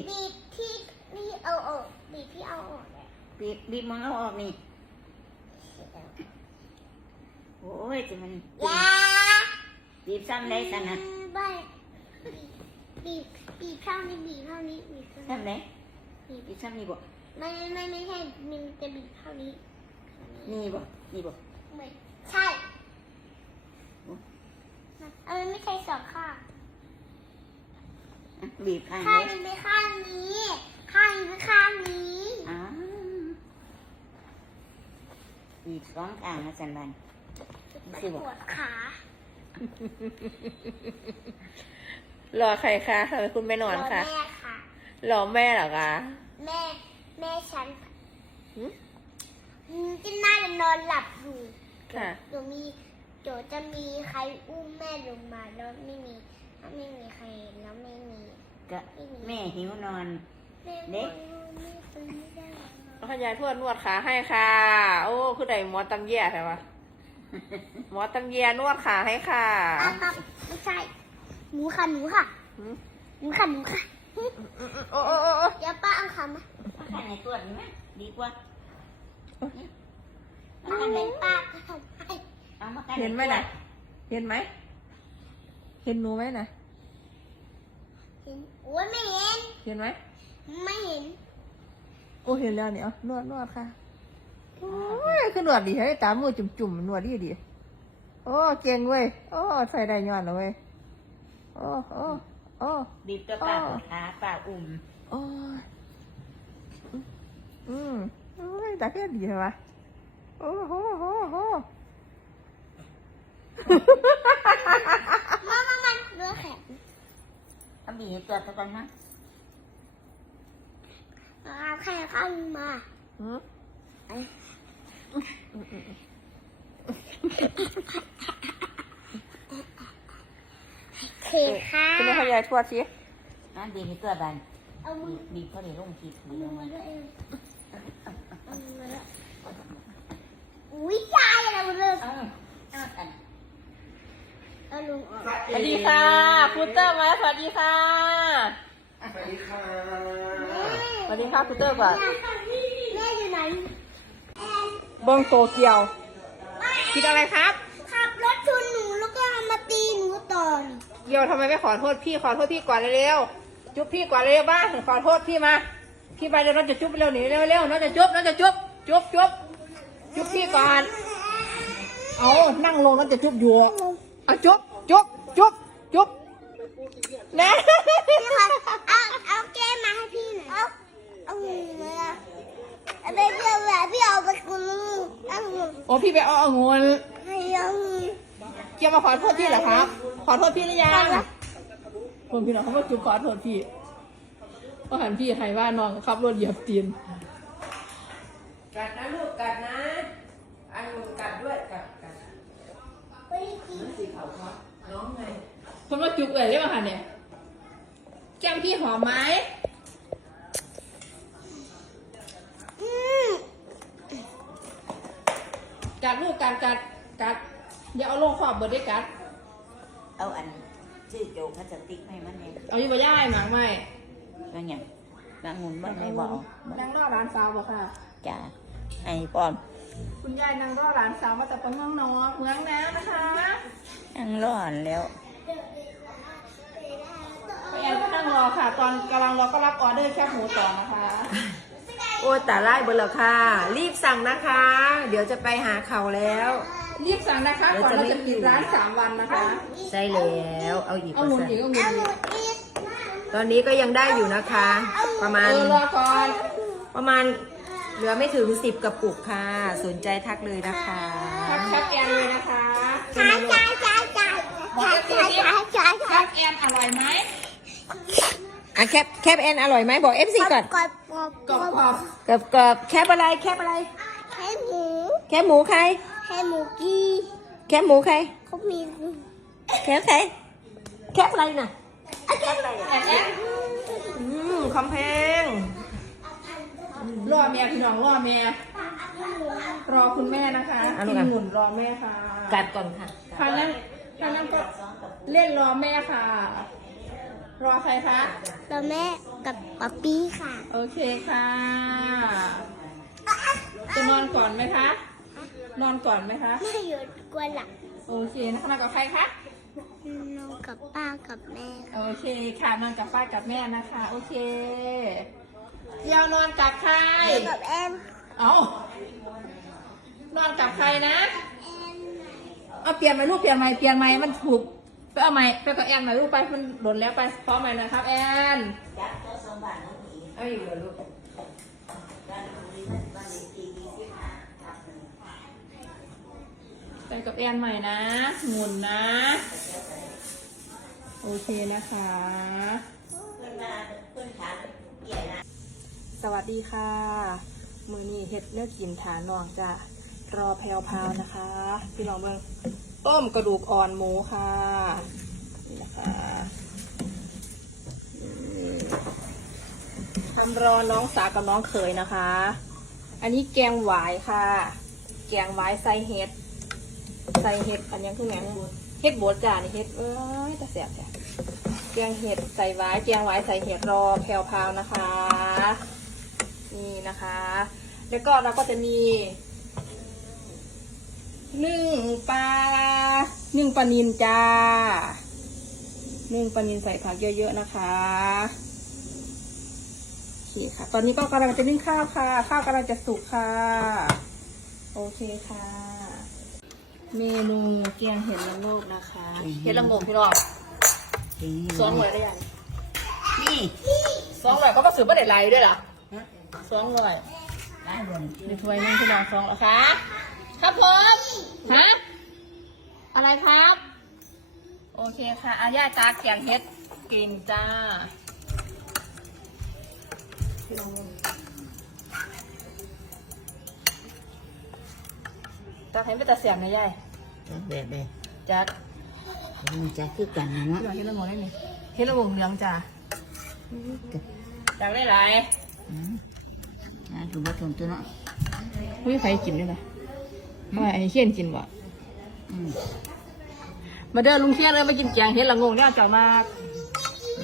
บีบบีบที่นี่เอาออกบีบที่เอาออกเนี่ยบีบบีบมึงเอาออกนี่โอ้ยจะมันยาบีบซ้ำได้สนะไม่บีบบีบเท่านี้บีบเท่านี้บีบเท่านี้ซ้ำได้บีบซ้ำนี่บ่ไม่ไม่ไม่ใช่มันจะบีบเท่านี้นี่บ่นี่บ่ไม่ใช่เออไม่ใช่สองข้างอะ บีบข้างข้างนี้นี้เป็นข้างนี้ ข้างนี้เป็นข้างนี้อ้าวบีบสองข้างนะสันบัน สิบปวดขารอใครคะทำไมคุณไม่นอนคะรแม่ค่ะรอแม่เหรอคะ แม่แม่ฉันหืมอืมที่น่าจะนอนหลับอยู่ ค่ะ เดี๋ยวมีเดี๋ยวจะมีใครอุ้มแม่ลงมาแล้วไม่มีถ้า ไม่มีใครเห็นแล้วไม่มี ก็แม่หิวนอน แม่เด็ก ไม่ตื่นไม่ได้หรอกคุณยายทวดนวดขาให้ค่ะ โอ้คือใดหมอตำแย่ใช่ปะหมอตำแย่นวดขาให้ค่ะอะครับไม่ใช่ หนูค่ะหนูค่ะหืมหนูค่ะหนูค่ะ โอ้โอ้โอ้โอ้เดี๋ยวป้าเอาคำมาเอาข้างในตัวนี้ไหมดีกว่านี่เอาเอาข้างในเป็นป้าก็ทำให้ เอามาข้างเห็นไหมตัวนะเห็นไหม เห็นหนูไหมนะเห็นโอ้ยไม่เห็น เห็นไหมไม่เห็น โอ้เห็นแล้วเนี่ยเอานวดนวดค่ะโอ้ยคือนวดดีเฮ้ยตามมือจุ่มจุ่มๆนวดดีดีโอ้เก่งเว้ยโอ้ใส่ได้ย้อนแล้วเว้ยโอ้โอ้โอ้บีบตัวป้าปวดขาป้าอุ่มโอ้ยอืมโอ้ยตาแค่ดีใช่ไหมโอ้โหโหโห มามามันเนื้อแข็ง เอา บีบตัวตะกันนะเอาแค่ข้างมาอืมเคค่ะคุณแม่ขยายทวดสิอะบีบตัวบันเอามืบีอบบีบพอดีลงทีทีเอาลมืองมามาด้วยเองเอามือมาด้วยอุ้ยตายแล้วเลยเอาเอาอัน เอาลุงออกสวัสดีค่ะพุตเตอร์มาสวัสดีค่ะสวัสดีค่ะสวัสดีค่ะพุตเตอร์ก่อนแม่อยู่ไหนเบิ้งโตเกียว คิดอะไรครับ ขับรถชนหนูแล้วก็เอามาตีหนูต่อนี่เกียวทำไมไม่ขอโทษพี่ขอโทษพี่ก่อนเร็วๆจุ๊บพี่ก่อนเร็วๆบ้างขอโทษพี่มาพี่ไปเดี๋ยวน้องจะจุ๊บเร็วหนีเร็วๆน้องจะจุ๊บน้องจะจุ๊บจุ๊บจุ๊บจุ๊บพี่ก่อนเอานั่งลงน้องจะจุ๊บอยู่ เอาจุ๊บจุ๊บจุ๊บจุ๊บนี่เอาเอาแก้มมาให้พี่หน่อยเอาเอาเงินมาเอาไปพี่เอาไปพี่เอาไปคุณเอางินโอ้พี่ไปเอาเอางนให้เอาเงินเกียมาขอโทษพี่เหรอครับ ขอโทษพี่หรือยังคนพี่น้องเขาก็จุ๊บขอโทษพี่ก็หันพี่ให้ว่าน้องขับรถเหยียบตีนกัดนะลูกกัดนะอันนู้นกัดด้วยกัดกัด ไปกินสีขาวครับน้องไงคนมาจุกเลยได้ป่ะคะเนี่ยแก้มพี่หอมไหมอืมกัดลูกกัดกัดกัดอย่าเอาลงขอบเบิดได้กัด เอาอันชื่อโจพลาสติกให้มันเนี่ยเอาอยู่บ่ย่ายหมางไม่บางอย่างบางงุนบ้างไม่บอกนั่งรอร้านสาวบ่ค่ะจ้าไอ้ป้อม คุณยายนั่งรอร้านสาวมาจากปะเมืองนอกเมืองน้ำนะคะนั่งร้อนแล้วไปแอนก็นั่งรอค่ะ ตอนกำลังรอก็รับออเดอร์แคบหมูต่อนะคะ โอ้แต่ไล่เบนแล้วค่ะ รีบสั่งนะคะ เดี๋ยวจะไปหาเขาแล้ว รีบสั่งนะคะก่อนเราจะปิดร้านสามวันนะคะใช่แล้ว เอาอีกเอาหมุนอีกเอาหมุนเอาหอีมกดอีกตอนนี้ก็ยังได้อยู่นะคะ ประมาณเออรอก่อนประมาณ เหลือไม่ถึงสิบกระปุกค่ะ สนใจทักเลยนะคะทักแคปแอนเลยนะคะจ่ายจ่ายจ่ายจ่ายจ่ายจ่ายจ่ายจ่ายแคปแอนอร่อยไหมอะแคปแคปแอนอร่อยไหมบอกเอฟซีก่อนกรอบกรอบกรอบกรอบเกือบเกือบแคปอะไรแคปอะไรให้หมู แคปหมูใครให้หมูกี้แคปหมูใครเขามีแคปใครแคปอะไรน่ะอะแคปอะไรอะแอนแอนอืมคอมเพลง รอแม่พี่น้องรอแม่ รอคุณแม่นะคะกินหมุนรอแม่ค่ะกัดก่อนค่ะ ทางนั้นทางนั้นก็เล่นรอแม่ค่ะ รอใครคะแล้วแม่กับป๊าปี้ค่ะโอเคค่ะ จะนอนก่อนไหมคะ นอนก่อนไหมคะแม่อยู่กวนหลับโอเคนะคะนอนกับใครคะนอนกับป้ากับแม่ค่ะโอเคค่ะนอนกับป้ากับแม่นะคะ โอเค เจียวนอนกับใคร กับแอมเอานอนกับใครนะ เอาเปลี่ยนไหมลูกเปลี่ยนไหมเปลี่ยนไหมมันถูกไปเอาไหมไปกับแอนหน่อยลูกไปมันหล่นแล้วไปพร้อมไหมนะครับ แอนเอาอยู่เหรอลูกไปกับแอนใหม่นะหมุนนะ โอเคนะคะ สวัสดีค่ะ มือนี้เห็ดเนื้อกินฐานนองจะรอแพลวพาวนะคะ พี่น้องเบิ่งต้มกระดูกอ่อนหมูค่ะ นี่นะคะทำรอน้องสาวกับน้องเขยนะคะ อันนี้แกงหวายค่ะ แกงหวายใส่เห็ด ใส่เห็ดอันยังคือแหงเห็ดบดจ้านี่เห็ดเอ้ยต่แสบจ้ะแกงเห็ดใส่หวายแกงหวายใส่เห็ดรอแพลวพาวนะคะ นี่นะคะ แล้วก็เราก็จะมีนึ่งปลานึ่งปลานินจ้านึ่งปลานินใส่ผักเยอะๆนะคะโอเคค่ะ ตอนนี้ก็กำลังจะนึ่งข้าวค่ะ ข้าวกำลังจะสุกค่ะ โอเคค่ะ เมนูแกงเห็ดละโงกนะคะเห็ดละโงกพี่น้องสองหน่วยได้ยังนี่สองหน่วยก็มาสืบประเด็นไรด้วยเหรอ สองหน่วยได้บนมีถ้วยนึงพี่น้องสองเหรอคะ ครับผมฮะอะไรครับ โอเคค่ะอาญาตาเกียงเฮ็ดกินจ้าตาเห็นเป็นตาเสียงนะยายจักแบบแบบจัดมันจะคือกันนะเนาะพี่น้องเฮ็ดละโงงได้ไหมเฮ็ดละโงงเหลืองจ้าจากได้หลาย อืมอ่าคือว่าตรงตัวเนาะเฮ้ยใครกินด้วยนะทำไมไอ้เขี้ยนกินวะอืมมาเดินลุงเขี้ยนเลยมากินแกงเฮ็ดละโงงเนี่ยเจ้ามา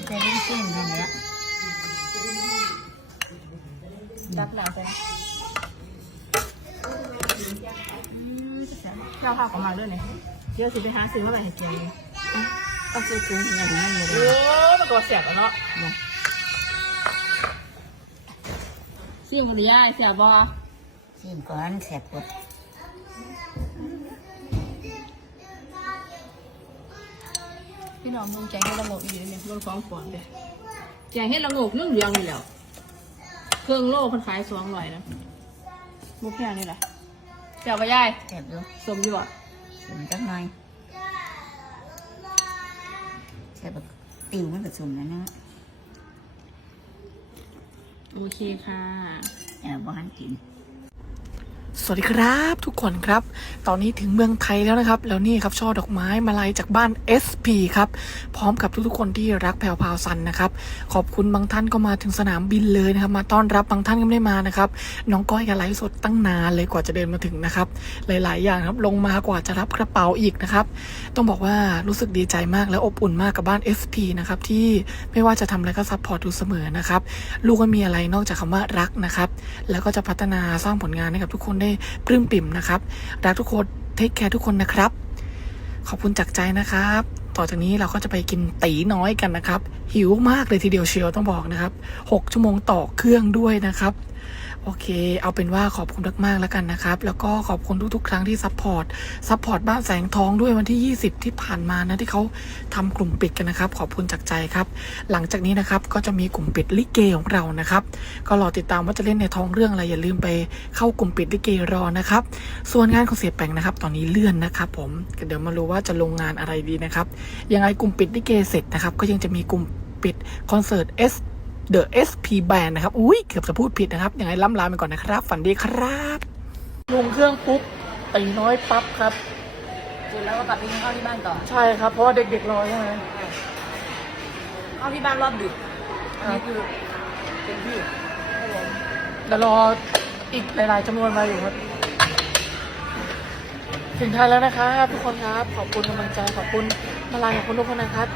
ใส่เล่นเส้นนั่นแหละดับหนาไปข้าวข้าวของมาเรื่องไหนเดี๋ยวสิไปหาซื้อมาไปให้กินเลยก็ซื้อกุ้งอย่างนั้นเลยโอ้มันก็เสียบแล้วเนาะ เสียงมันย่ายเสียบบ่ชิมก่อนแสบกดพี่น้องมึงแกงเฮ็ดละโงกอีกเนี่ยเรื่องของฝอนเด้แกงเฮ็ดละโงกเรื่องเรียงนี่แหล้วเครื่องโล่คนขายสองหน่อยนะมุกแค่นี่แหละเสียบบ่ย่ายแสบดูสมอยู่บ่สมจักหน่อยแสบแบบติวมันผสมแล้วเนาะ โอเคค่ะแอบบ้านกิน สวัสดีครับทุกคนครับ ตอนนี้ถึงเมืองไทยแล้วนะครับ แล้วนี่ครับช่อดอกไม้มาลัยจากบ้าน SP ครับ พร้อมกับทุกๆคนที่รักแพรวพาวซันนะครับ ขอบคุณบางท่านก็มาถึงสนามบินเลยนะครับ มาต้อนรับบางท่านก็ไม่ได้มานะครับ น้องก้อยกับไลฟ์สดตั้งนานเลยกว่าจะเดินมาถึงนะครับ หลายๆ อย่างครับลงมากว่าจะรับกระเป๋าอีกนะครับ ต้องบอกว่ารู้สึกดีใจมากและอบอุ่นมากกับบ้าน SP นะครับที่ไม่ว่าจะทำอะไรก็ซัพพอร์ตอยู่เสมอนะครับลูกก็มีอะไรนอกจากคำว่ารักนะครับแล้วก็จะพัฒนาสร้างผลงานให้กับทุกคนได้ปลื้มปิ่มนะครับ รักทุกคนเทคแคร์ทุกคนนะครับ ขอบคุณจากใจนะครับ ต่อจากนี้เราก็จะไปกินตีน้อยกันนะครับ หิวมากเลยทีเดียวเชียวต้องบอกนะครับ 6 ชั่วโมงต่อเครื่องด้วยนะครับ โอเค เอาเป็นว่าขอบคุณมากๆแล้วกันนะครับ แล้วก็ขอบคุณทุกๆ ครั้งที่ซัพพอร์ตซัพพอร์ตบ้านแสงทองด้วยวันที่ 20 ที่ผ่านมานะที่เขาทำกลุ่มปิดกันนะครับ ขอบคุณจากใจครับ หลังจากนี้นะครับก็จะมีกลุ่มปิดลิเกของเรานะครับ ก็รอติดตามว่าจะเล่นในท้องเรื่องอะไรอย่าลืมไปเข้ากลุ่มปิดลิเกรอนะครับ ส่วนงานของเสียแปงนะครับ ตอนนี้เลื่อนนะครับ ผมเดี๋ยวมารู้ว่าจะลงงานอะไรดีนะครับยังไงกลุ่มปิดลิเกเสร็จนะครับ ก็ยังจะมีกลุ่มปิดคอนเสิร์ต S The SP Band นะครับ อุ้ยเกือบจะพูดผิดนะครับ ยังไงล่ำลาไปก่อนนะครับ ฝันดีครับลงเครื่องปุ๊บตีน้อยปั๊บครับเสร็จแล้วก็กลับไปกินข้าวที่บ้านต่อใช่ครับ เพราะว่าเด็กๆรอใช่ไหมข้าวที่บ้านรอบดึกอันนี้คือเต็มที่เดี๋ยวรออีกหลายๆจำนวนมาอยู่ครับ ถึงไทยแล้วนะครับทุกคนครับ ขอบคุณกำลังใจ ขอบคุณมาลายขอบคุณทุกคนนะครับ